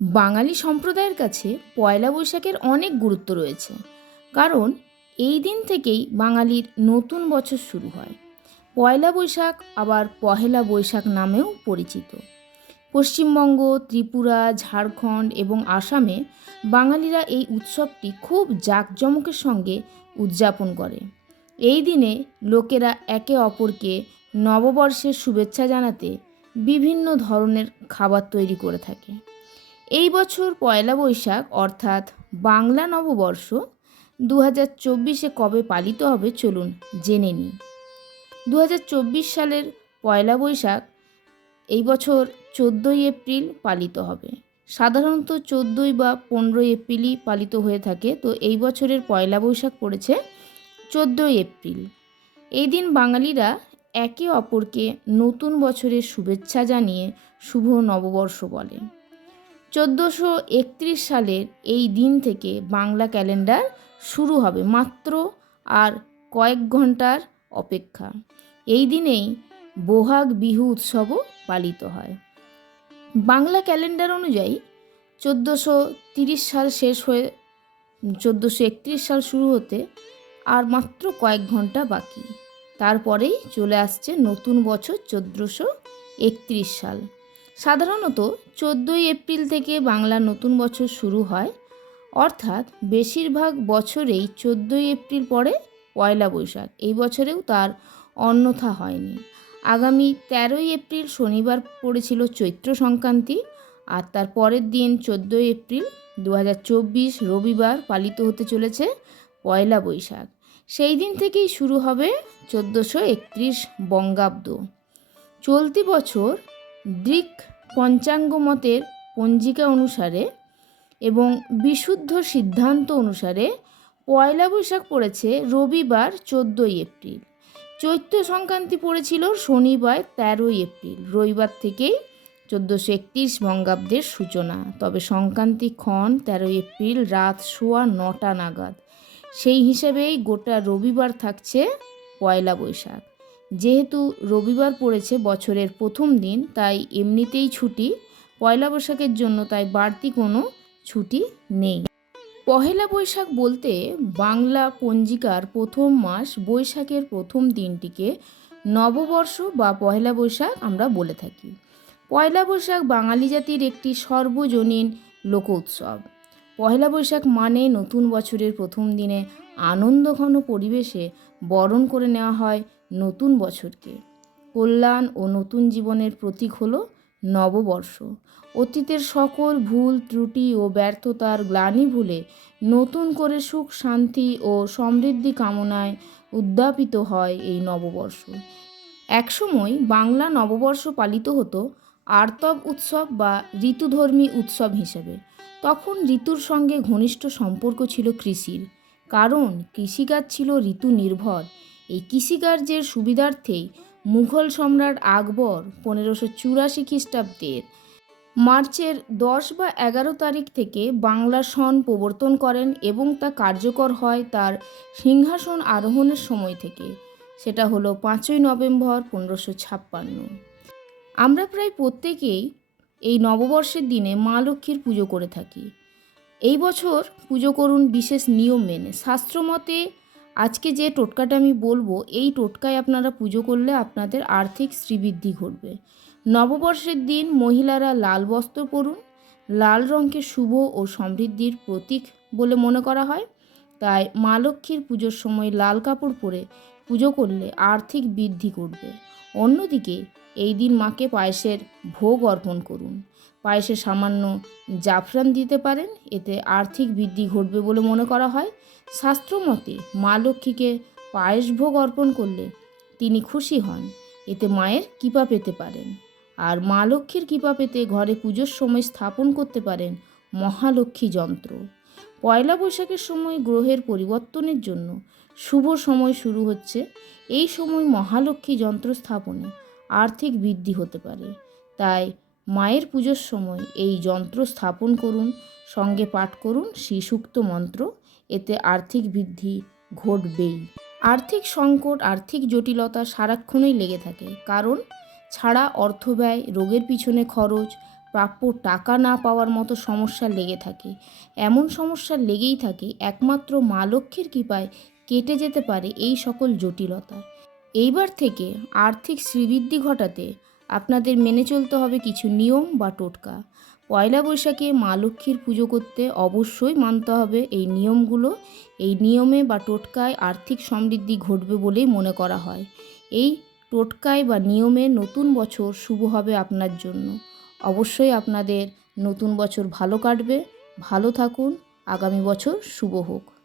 বাঙালি সম্প্রদায়ের কাছে পয়লা বৈশাখের অনেক গুরুত্ব রয়েছে। কারণ এই দিন থেকেই বাঙালির নতুন বছর শুরু হয়। পয়লা বৈশাখ আবার পহেলা বৈশাখ নামেও পরিচিত। পশ্চিমবঙ্গ, ত্রিপুরা, ঝাড়খণ্ড এবং আসামে বাঙালিরা এই উৎসবটি খুব জাঁকজমকের সঙ্গে উদযাপন করে। এই দিনে লোকেরা একে অপরকে নববর্ষের শুভেচ্ছা জানাতে বিভিন্ন ধরনের খাবার তৈরি করে থাকে। এই বছর পয়লা বৈশাখ, অর্থাৎ বাংলা নববর্ষ দু হাজার চব্বিশে কবে পালিত হবে চলুন জেনে নিই। দু হাজার চব্বিশ সালের পয়লা বৈশাখ এই বছর চোদ্দোই এপ্রিল পালিত হবে। সাধারণত চোদ্দোই বা পনেরোই এপ্রিলই পালিত হয়ে থাকে, তো এই বছরের পয়লা বৈশাখ পড়েছে চোদ্দোই এপ্রিল। এই দিন বাঙালিরা একে অপরকে নতুন বছরের শুভেচ্ছা জানিয়ে শুভ নববর্ষ বলে। চোদ্দোশো একত্রিশ সালের এই দিন থেকে বাংলা ক্যালেন্ডার শুরু হবে মাত্র আর কয়েক ঘণ্টার অপেক্ষা। এই দিনেই বোহাগ বিহু উৎসবও পালিত হয়। বাংলা ক্যালেন্ডার অনুযায়ী চোদ্দোশো তিরিশ সাল শেষ হয়ে, চোদ্দোশো একত্রিশ সাল শুরু হতে আর মাত্র কয়েক ঘণ্টা বাকি। তারপরেই চলে আসছে নতুন বছর চোদ্দোশো একত্রিশ সাল। সাধারণত চোদ্দোই এপ্রিল থেকে বাংলা নতুন বছর শুরু হয়। অর্থাৎ বেশিরভাগ বছরেই চোদ্দোই এপ্রিল পরে পয়লা বৈশাখ। এই বছরেও তার অন্যথা হয়নি। আগামী তেরোই এপ্রিল শনিবার পড়েছিল চৈত্র সংক্রান্তি আর তার পরের দিন চোদ্দোই এপ্রিল দু হাজার চব্বিশ রবিবার পালিত হতে চলেছে পয়লা বৈশাখ। সেই দিন থেকেই শুরু হবে চোদ্দোশো একত্রিশ বঙ্গাব্দ। চলতি বছর দৃক পঞ্চাঙ্গ মতের পঞ্জিকা অনুসারে এবং বিশুদ্ধ সিদ্ধান্ত অনুসারে পয়লা বৈশাখ পড়েছে রবিবার চোদ্দোই এপ্রিল। চৈত্র সংক্রান্তি পড়েছিল শনিবার তেরোই এপ্রিল। রবিবার থেকেই চোদ্দোশো একত্রিশ বঙ্গাব্দের সূচনা। তবে সংক্রান্তি ক্ষণ তেরোই এপ্রিল রাত সোয়া নটা নাগাদ। সেই হিসেবেই গোটা রবিবার থাকছে পয়লা বৈশাখ। যেহেতু রবিবার পড়েছে বছরের প্রথম দিন, তাই এমনিতেই ছুটি। পয়লা বৈশাখের জন্য তাই বাড়তি কোনো ছুটি নেই। পহেলা বৈশাখ বলতে বাংলা পঞ্জিকার প্রথম মাস বৈশাখের প্রথম দিনটিকে নববর্ষ বা পহেলা বৈশাখ আমরা বলে থাকি। পয়লা বৈশাখ বাঙালি জাতির একটি সর্বজনীন লোক উৎসব পহেলা বৈশাখ মানে নতুন বছরের প্রথম দিনে আনন্দঘন পরিবেশে বরণ করে নেওয়া হয় নতুন বছরকে। কল্যাণ ও নতুন জীবনের প্রতীক হলো নববর্ষ। অতীতের সকল ভুল, ত্রুটি ও ব্যর্থতার গ্লানি ভুলে নতুন করে সুখ, শান্তি ও সমৃদ্ধি কামনায় উদ্যাপিত হয় এই নববর্ষ। একসময় বাংলা নববর্ষ পালিত হতো আর্তব উৎসব বা ঋতুধর্মী উৎসব হিসেবে। তখন ঋতুর সঙ্গে ঘনিষ্ঠ সম্পর্ক ছিল কৃষির। কারণ কৃষিকাজ ছিল ঋতু নির্ভর। এই কৃষিকার্যের সুবিধার্থেই মুঘল সম্রাট আকবর পনেরোশো চুরাশি খ্রিস্টাব্দের মার্চের দশ বা এগারো তারিখ থেকে বাংলা সন প্রবর্তন করেন এবং তা কার্যকর হয় তার সিংহাসন আরোহণের সময় থেকে। সেটা হলো পাঁচই নভেম্বর পনেরোশো ছাপ্পান্ন। আমরা প্রায় প্রত্যেকেই এই নববর্ষের দিনে মা লক্ষ্মীর পুজো করে থাকি। এই বছর পুজো করুন বিশেষ নিয়ম মেনে। শাস্ত্রমতে আজকে যে টোটকাটা আমি বলব, এই টোটকায় আপনারা পুজো করলে আপনাদের আর্থিক শ্রীবৃদ্ধি ঘটবে। নববর্ষের দিন মহিলারা লাল বস্ত্র পরুন, লাল রঙকে শুভ ও সমৃদ্ধির প্রতীক বলে মনে করা হয়। তাই মা লক্ষ্মীর পুজোর সময় লাল কাপড় পরে পুজো করলে আর্থিক বৃদ্ধি ঘটবে। অন্যদিকে এই দিন মাকে পায়েসের ভোগ অর্পণ করুন। পায়েসে সামান্য জাফরান দিতে পারেন, এতে আর্থিক বৃদ্ধি ঘটবে বলে মনে করা হয়। শাস্ত্রমতে মা লক্ষ্মীকে পায়েস ভোগ অর্পণ করলে তিনি খুশি হন। এতে মায়ের কৃপা পেতে পারেন। আর মা লক্ষ্মীর কৃপা পেতে ঘরে পুজোর সময় স্থাপন করতে পারেন মহালক্ষ্মী যন্ত্র। পয়লা বৈশাখের সময় গ্রহের পরিবর্তনের জন্য শুভ সময় শুরু হচ্ছে। এই সময় মহালক্ষ্মী যন্ত্র স্থাপনে আর্থিক বৃদ্ধি হতে পারে। তাই মায়ের পুজোর সময় এই যন্ত্র স্থাপন করুন, সঙ্গে পাঠ করুন শ্রীসূক্ত মন্ত্র এতে আর্থিক বৃদ্ধি ঘটবেই। আর্থিক সংকট, আর্থিক জটিলতা সারাক্ষণই লেগে থাকে, কারণ ছাড়া অর্থ ব্যয়, রোগের পিছনে খরচ, প্রাপ্য টাকা না পাওয়ার মতো সমস্যা লেগে থাকে। এমন সমস্যা লেগেই থাকে, একমাত্র মা লক্ষ্মীর কৃপায় কেটে যেতে পারে এই সকল জটিলতা। এইবার থেকে আর্থিক শ্রীবৃদ্ধি ঘটাতে আপনাদের মেনে চলতে হবে কিছু নিয়ম বা টোটকা। পয়লা বৈশাখে মা লক্ষ্মীর পুজো করতে অবশ্যই মানতে হবে এই নিয়মগুলো। এই নিয়মে বা টোটকায় আর্থিক সমৃদ্ধি ঘটবে বলেই মনে করা হয়। এই টোটকায় বা নিয়মে নতুন বছর শুভ হবে আপনার জন্য। অবশ্যই আপনাদের নতুন বছর ভালো কাটবে। ভালো থাকুন। আগামী বছর শুভ হোক।